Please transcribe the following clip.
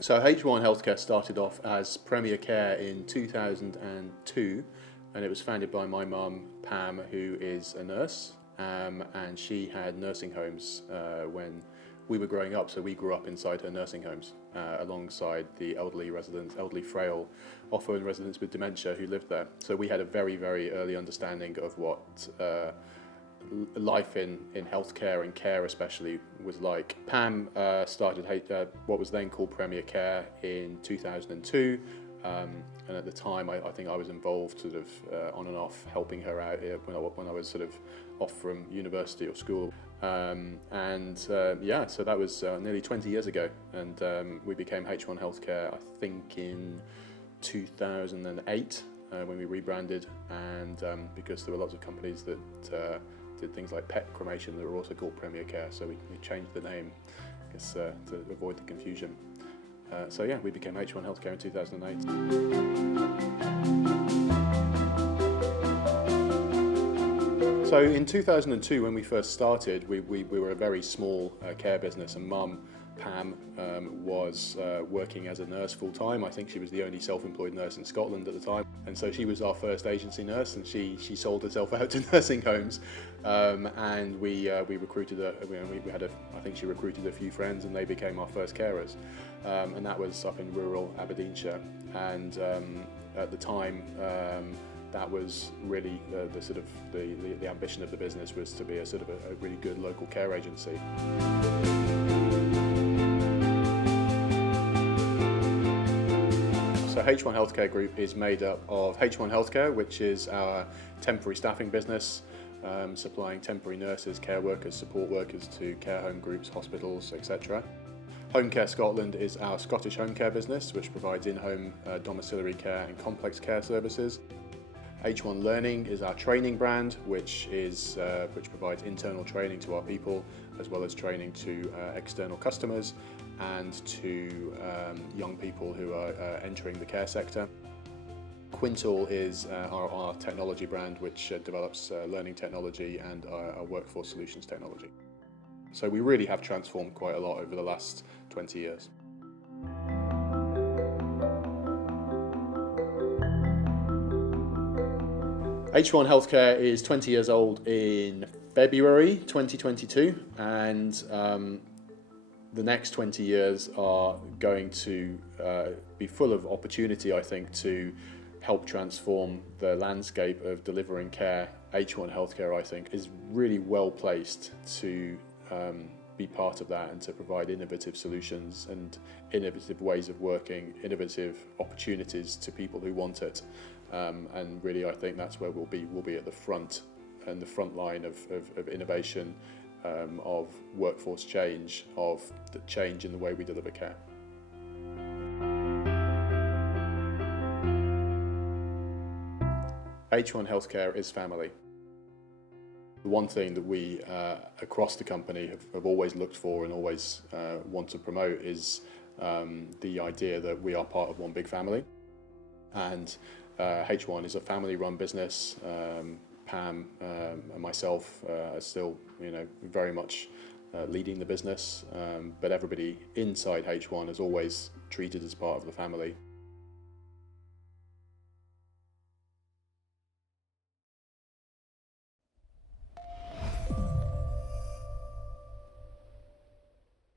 So H1 Healthcare started off as Premier Care in 2002, and it was founded by my mum, Pam, who is a nurse, and she had nursing homes when we were growing up, so we grew up inside her nursing homes alongside the elderly residents, elderly frail, often residents with dementia who lived there. So we had a very, very early understanding of what life in healthcare and care especially was like. Pam started what was then called Premier Care in 2002, and at the time I think I was involved sort of on and off helping her out when I was sort of off from university or school. Yeah, so that was nearly 20 years ago, and we became H1 Healthcare I think in 2008 when we rebranded, and because there were lots of companies that did things like pet cremation that were also called Premier Care, so we changed the name, I guess, to avoid the confusion. So yeah, we became H1 Healthcare in 2008. So in 2002, when we first started, we were a very small care business, and Mum, Pam, was working as a nurse full-time. I think she was the only self-employed nurse in Scotland at the time, and so she was our first agency nurse, and she sold herself out to nursing homes, and we recruited I think she recruited a few friends, and they became our first carers, and that was up in rural Aberdeenshire, and at the time that was really the sort of the ambition of the business was to be a sort of a really good local care agency. So H1 Healthcare Group is made up of H1 Healthcare, which is our temporary staffing business, supplying temporary nurses, care workers, support workers to care home groups, hospitals, etc. Home Care Scotland is our Scottish home care business, which provides in-home domiciliary care and complex care services. H1 Learning is our training brand, which provides internal training to our people, as well as training to external customers and to young people who are entering the care sector. Quintal is our technology brand, which develops learning technology and our workforce solutions technology. So we really have transformed quite a lot over the last 20 years. H1 Healthcare is 20 years old in February 2022, and the next 20 years are going to be full of opportunity, I think, to help transform the landscape of delivering care. H1 Healthcare, I think, is really well placed to be part of that and to provide innovative solutions and innovative ways of working, innovative opportunities to people who want it. And really, I think that's where we'll be at the front and the front line of innovation, of workforce change, of the change in the way we deliver care. H1 Healthcare is family. The one thing that we across the company have always looked for and always want to promote is the idea that we are part of one big family. And H1 is a family-run business. Pam and myself are still, very much leading the business, but everybody inside H1 is always treated as part of the family.